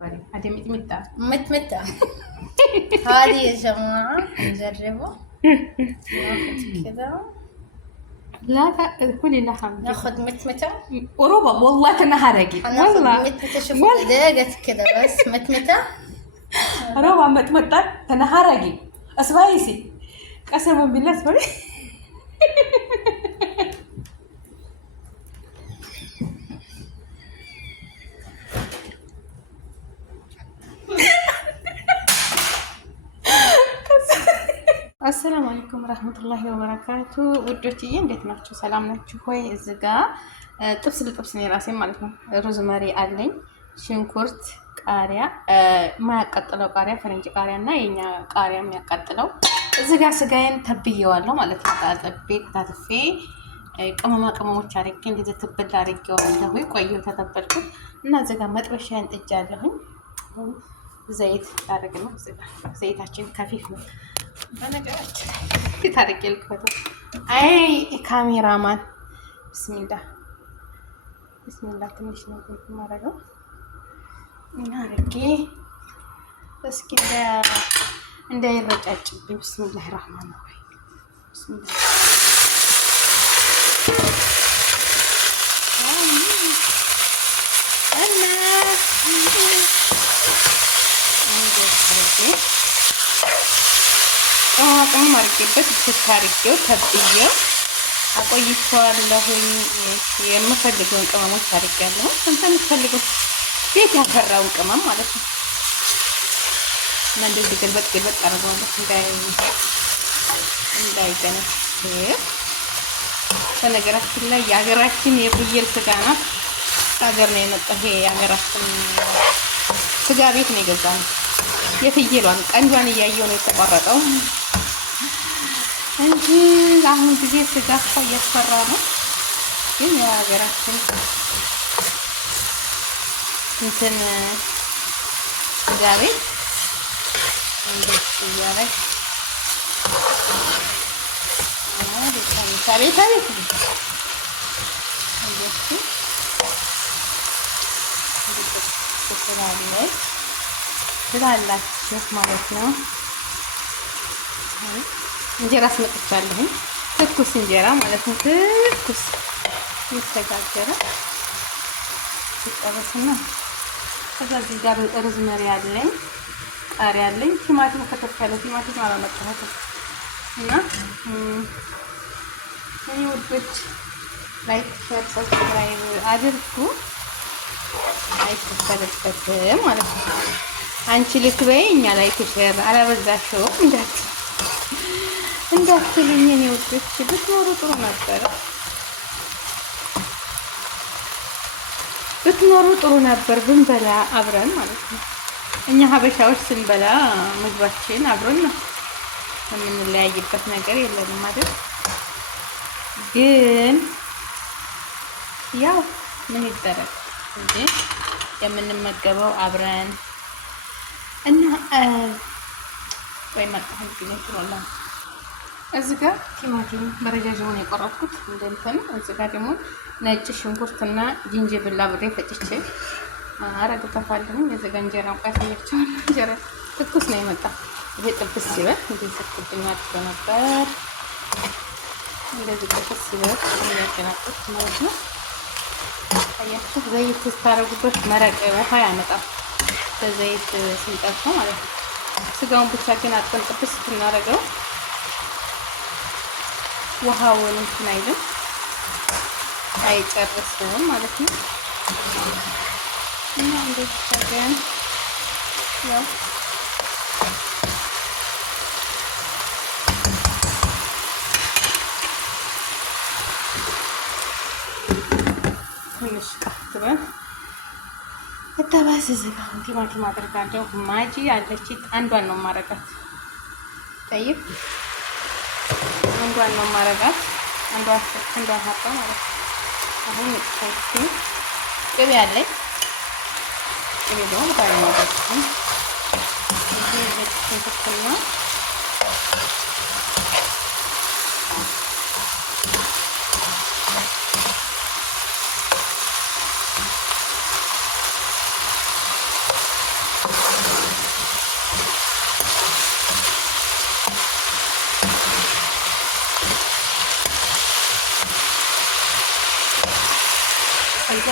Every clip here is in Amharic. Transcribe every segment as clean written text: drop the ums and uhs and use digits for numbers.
هذه متمتة متمتة. هذه يا جماعة نجربه. ناخذ كذا. لا كلي لحم ناخذ متمتة وربع والله تنهرقي هناخذ والله متمتة. شوفوا دقيقة كذا بس متمتة ربع متمتة تنهرقي أسبايسي قسما بالله أسبايسي السلام عليكم ورحمة الله وبركاته ودوتي እንዴት ናችሁ? ሰላም ናችሁ ሆይ? እዚህ ጋር ጥብስ ልጥብስ ነው ራሴ ማለት ነው። ሮዝመሪ አለኝ፣ ሽንኩርት፣ ቃሪያ፣ ማያቃጥለው ቃሪያ፣ ፈረንጅ ቃሪያ እና የኛ ቃሪያ የሚያቃጥለው። እዚህ ጋር ስጋዬን ተብዬዋለሁ ማለት ነው። ታጥቤ ከታትፌ ቅመማ ቅመሞች አድርጌ እንደዚህ ትብል አድርጌዋለሁ። ቆየሁ ተተበልኩት እና እዚህ ጋር መጥበሻዬን ጥጃለሁኝ። ዘይት አድርግ ነው። እዚህ ጋር ዘይታችን ከፊፍ ነው። በነገራችን ታሪክ ልክፈቱ። አይ ካሜራማን ብስሚላ ብስሚላ ትንሽ ነው ማረገው እና አረጌ እስኪ እንዳይረጫጭብኝ። ብስሚላህ ራህማን ራሂም ብስሚላ ቅመም አድርጌበት ብቻ አድርጌው ተብዬው አቆይቼዋለሁኝ። የምፈልገውን ቅመሞች አድርጌያለሁ። አንተ የምትፈልገው ቤት ያፈራውን ቅመም ማለት ነው። እና እንደዚህ ገልበጥ አድርገዋለሁ እንዳይገነስ። በነገራችን ላይ የሀገራችን የፍየል ስጋ ናት። ሀገር ነው የመጣው። ይሄ የሀገራችን ስጋ ቤት ነው የገዛነው። የፍየሏን ቀንዷን እያየው ነው የተቆረጠው እንጂ አሁን ጊዜ ስጋ እኮ እያስፈራ ነው። ግን የሀገራችን እንትን ስጋ ቤት እንዴት እያደረግ ቤት ትላላችሁ ማለት ነው። እንጀራ አስመጥቻለሁ። ትኩስ እንጀራ ማለት ነው። ትኩስ ይስተጋገረ ይጠበስና ከዛ እዚህ ጋር ሮዝመሪ አለኝ፣ ቃሪያ አለኝ፣ ቲማቲም ከተፍ ያለ ቲማቲም አላመጣሁትም እና እኔ ውዶች ላይክ ሼር ሰብስክራይብ አድርጉ። አይከፈልበትም ማለት ነው። አንቺ ልትበይ እኛ ላይክ ሼር አላበዛሽውም እንዳትሉኝ የኔ ውዶች። ብትኖሩ ጥሩ ነበረ፣ ብንበላ አብረን ማለት ነው። እኛ ሀበሻዎች ስንበላ ምግባችን አብረን ነው። የምንለያይበት ነገር የለንም አይደል? ግን ያው ምን ይደረግ እንጂ የምንመገበው አብረን እና ወይ መጣሁ ይችላል። እዚህ ጋር ቲማቲም በረጃጅሙን የቆረጥኩት እንደንተን። እዚህ ጋር ደግሞ ነጭ ሽንኩርትና ጅንጅብል አብሬ ፈጭቼ አረግበታለሁ። እዚህ ጋር እንጀራ ቋያችኋል። እንጀራ ትኩስ ነው የመጣው። ይሄ ጥብስ ሲበል እንደዚህ ሰክብኛ ነበር። እንደዚህ ጥብስ ሲበል ያገናቁት ማለት ነው። አያችሁ፣ ዘይት ስታረጉበት መረቅ ውሃ ያመጣል። በዘይት ስንጠብሰው ማለት ነው። ስጋውን ብቻ ግን አጥበን ጥብስ ስናደርገው ውሃውን እንትን አይልም፣ አይጨርስም ማለት ነው። እና እንደዚህ ታገን ያው ትንሽ ቀጥበን እተባስ ዝጋ ቲማቲም አደርጋለሁ። ማጂ አለች፣ አንዷን ነው ማረጋት። ጠይብ አንዷን ነው ማረጋት። አንዷን ሀባ ማለት ነው። አሁን ታይቱ ቅቤ አለኝ። ቅቤ ደግሞ ባይ ማለት ነው። ይሄ ትክክልና ከዛ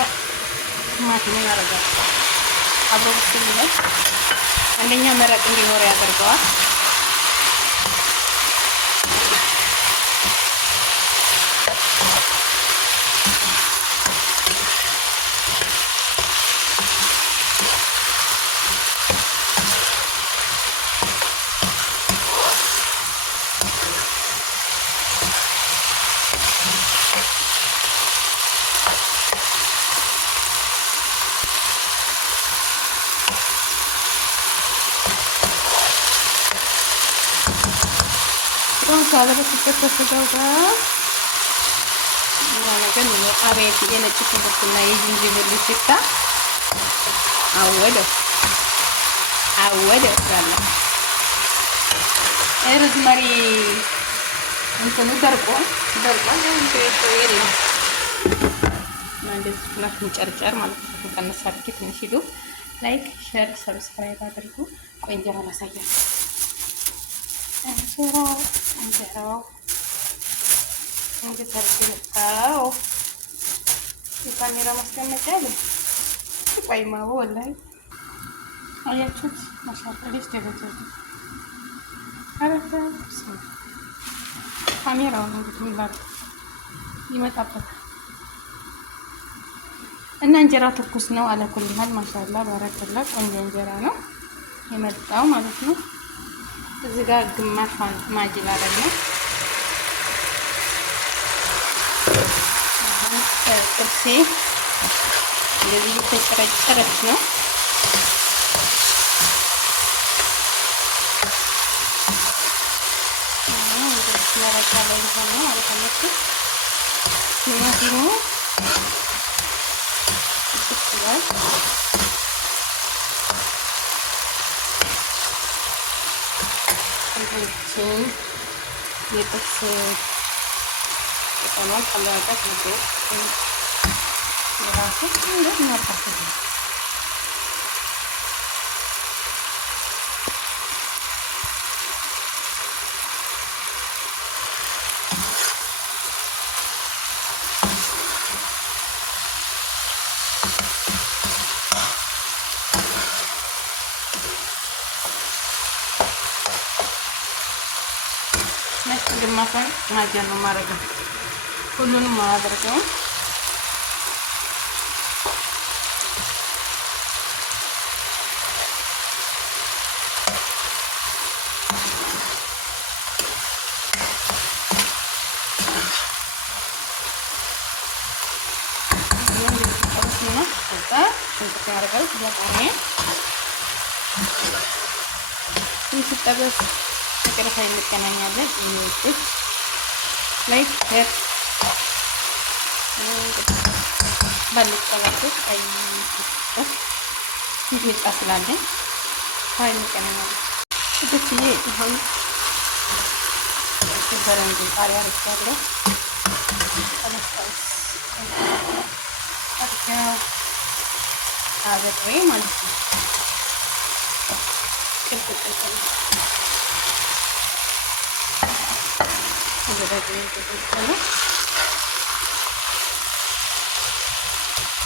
ቲማቲሙን አደርጋለሁ አብሮ ብስል ይላል። አንደኛ መረቅ እንዲኖር ያደርገዋል። ሳለበትበት ተስጋው ጋር ነገር ነው። አቤት የነጭ ሽንኩርትና የዝንጅብል ሽታ አወደ ያለ ሮዝመሪ እንትኑ ደርቋል የለም እንደዚህ ሁላችሁም ጨርጨር ማለት ነው። ቀነስ አድርጌ ትንሽ ሂዱ። ላይክ ሼር ሰብስክራይብ አድርጉ። ቆይ እንጀራ ላሳያችሁ። እንጀራው እንዴት አድርጌ መጣው። የካሜራ ማስቀመጫ አለ። ቆይማ ወላሂ አያችሁት? ማሻአላ ልጅ ተገዘዘ። አረፈ ካሜራው ነው እንግዲህ ይመጣበታል። እና እንጀራ ትኩስ ነው አለ ኩልሃል። ማሻአላ ባረከላ። ቆንጆ እንጀራ ነው የመጣው ማለት ነው። እዚህ ጋር ግማሽ ማጅላ ደግሞ ጥብሴ እንደዚህ የተጨረጨረች ነው። መረቃ ላይ ሆነ ማለት ነው። ቲማቲሙ ይችላል የጥብስ ቅጠሏን ከለዋቀት ምግብ የራሱ እንዴት እናባሰ ግማሿን ማጀር ነው ማረገው። ሁሉንም ማድረገው ሲጠበስ መጨረሻ እንገናኛለን። የሚወጡት ላይክ ሄር ባልጠላችሁ ቀይ ሚጥሚጣ ስላለኝ ሀይ እንገናኛለን። እትዬ ይሁን በረንዱ ቃሪያ አርቻለሁ። አበጥሬ ማለት ነው። ቅልቅል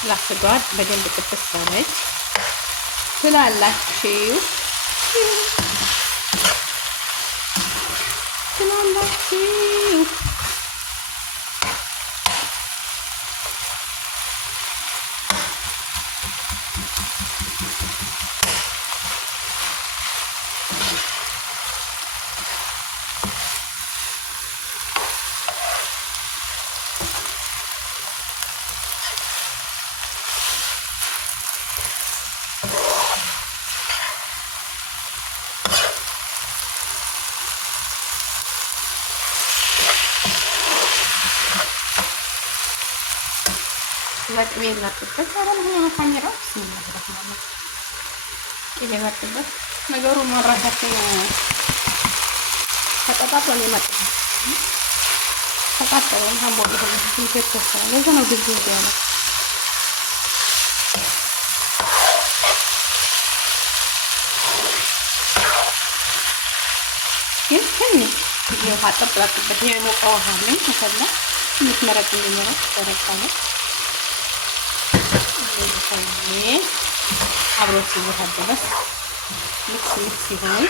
ላስጓድ በደንብ ጥብስ አለች ስላላችሁ ቅቤ ላጥበት አረም ሆነ ካሜራው ቅቤ ላጥበት ነገሩ ማብራታችን ተቀጣጥሎ የመጣው ተቃጠለ ሀምቦ ይሆን ትንሽ ተሰራ ለዛ ነው ግዝ ያለ ግን ትንሽ ውሃ ጠብላጥበት የሞቀ ውሃ ላይ ተፈላ ትንሽ መረቅ እንዲኖረው ተረቃለ አብሮ ሲወሃደበስ ሚክስ ይሆን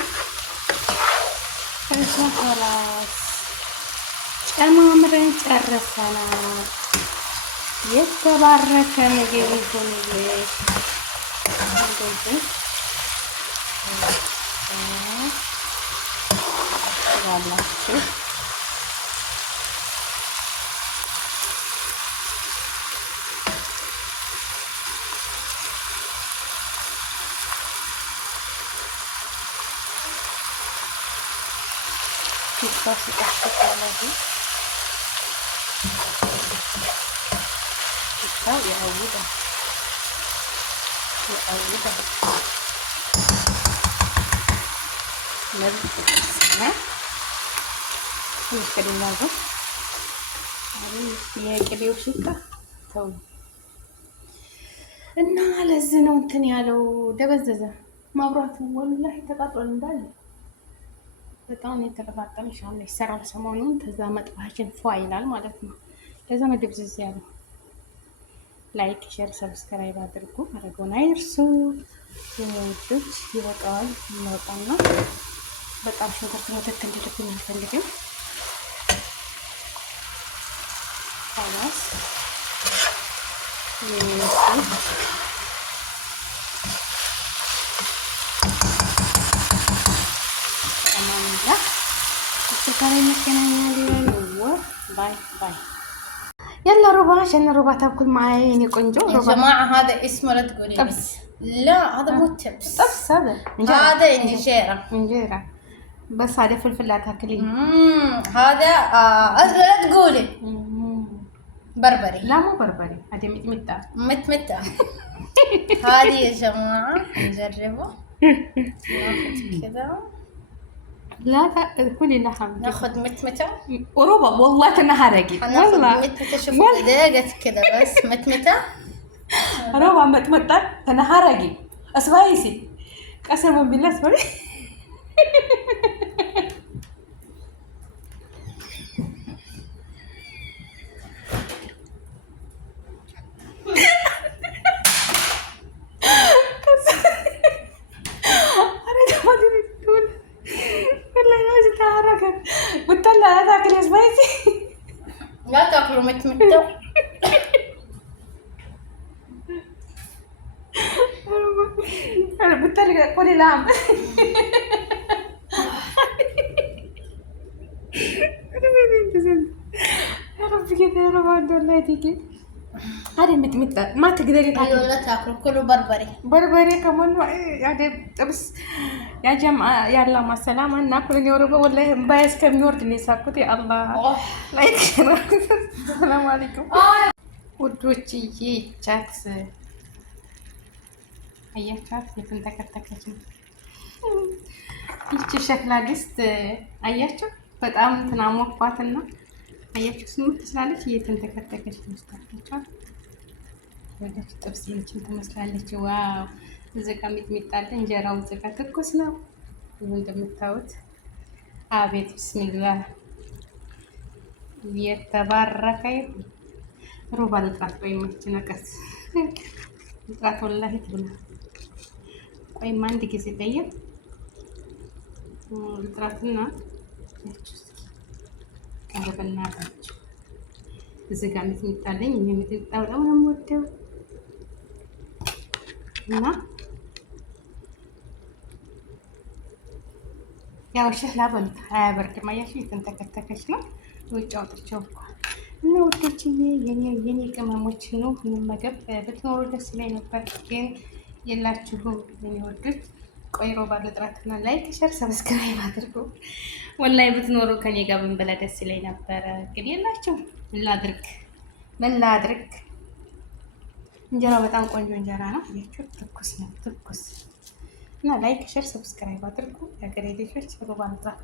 ከዛ ኸላስ ጨማምረን ጨርሰናል። የተባረከ ምግብ ይሁንልሽ። እንደዚህ ትባላችሁ። ፒዛ ሲጣፍጥ ያለው ፒዛው ያውዳል። የቅቤው ሽታ ተው እና ለዚህ ነው እንትን ያለው ደበዘዘ ማብራቱ ወላሂ ተቃጥሏል እንዳለ በጣም የተቀጣጠለ ሻም ይሰራል። ሰሞኑን ተዛ መጥፋችን ፏ ይላል ማለት ነው። ለዛ ነው ድብዝዝ ያለው። ላይክ ሼር ሰብስክራይብ አድርጉ። አረጋውን አይርሱ። የውዶች ይበቃዋል። እናውጣና በጣም ሽንኩርት ወተት እንዲልብኝ አልፈልግም። خلاص باي باي يلا ربع عشان الربع تاكل معايا يعني قنجو يا جماعة هذا اسمه لا تقولي طبس. لا هذا مو تبس. طبس هذا هذا انجيرة انجيرة بس هذا فلفل لا تاكلي. هذا لا تقولي بربري. لا مو بربري هذه متمتة متمتة. هذه يا جماعة نجربه ناخذ كذا. لا كلي لحم ناخذ متمتة وربع والله تنهرقي ناخذ متمتة. شوفوا دقيقة كذا بس متمتة ربع متمتة تنهرقي اسمعيسي قسما بالله اسمعي لا تاكل يا سبايسي. لا تاكلوا متمتة. انا بالتالي قولي لا يا رب كده يا رب والله تيجي هذه متمتة ما تقدري تاكلي. ايوه لا تاكلوا كله بربري كمان يعني بس يا جماعة يلا مع السلامة ناكل اليوروبا والله مبايس كم يورد اللي ساكت يا الله لايك السلام عليكم ውዶችዬ ቻት አያቻት የተንተከተከች ይቺ ሸክላ ድስት አያችሁ በጣም ትናሞፋትና አያችሁ ስሙት ትስላለች እየተንተከተከች ነው። ወደች ጥብስ እንችን ትመስላለች። ዋው እዚህ ጋር ሚጥሚጣ አለ። እንጀራው እዚህ ጋር ትኩስ ነው እንደምታዩት። አቤት ቢስሚላህ የተባረከ ሩባ ልጥራት ወይ መች ነቀስ ልጥራት ወላሂ ትብላ። ቆይማ አንድ ጊዜ ጠየቅ ልጥራትና ቀረበና ታችሁ እዚህ ጋር ሚጥሚጣ አለኝ። እኔ ሚጥሚጣ በጣም ነው የምወደው እና ያው ሸህላ በልታ አያበርድም። አያችሁ የተንተከተከች ነው። ውጭ አውጥቼው እኮ እና ውዶችዬ የኔ ቅመሞች ነው እንመገብ። ብትኖሩ ደስ ይለኝ ነበር ግን የላችሁም የኔ ወዶች። ቆይ ሮባ ልጥራትና ላይክ ሸር ሰብስክራይብ አድርጉ። ወላሂ ብትኖሩ ከኔ ጋር ብንበላ ደስ ይለኝ ነበር ግን የላችሁም። ምን ላድርግ? እንጀራ በጣም ቆንጆ እንጀራ ነው። አያችሁ ትኩስ ነው ትኩስ እና ላይክ ሸር ሰብስክራይብ አድርጉ። የሀገሬ ልጆች ሮባ ልጥራት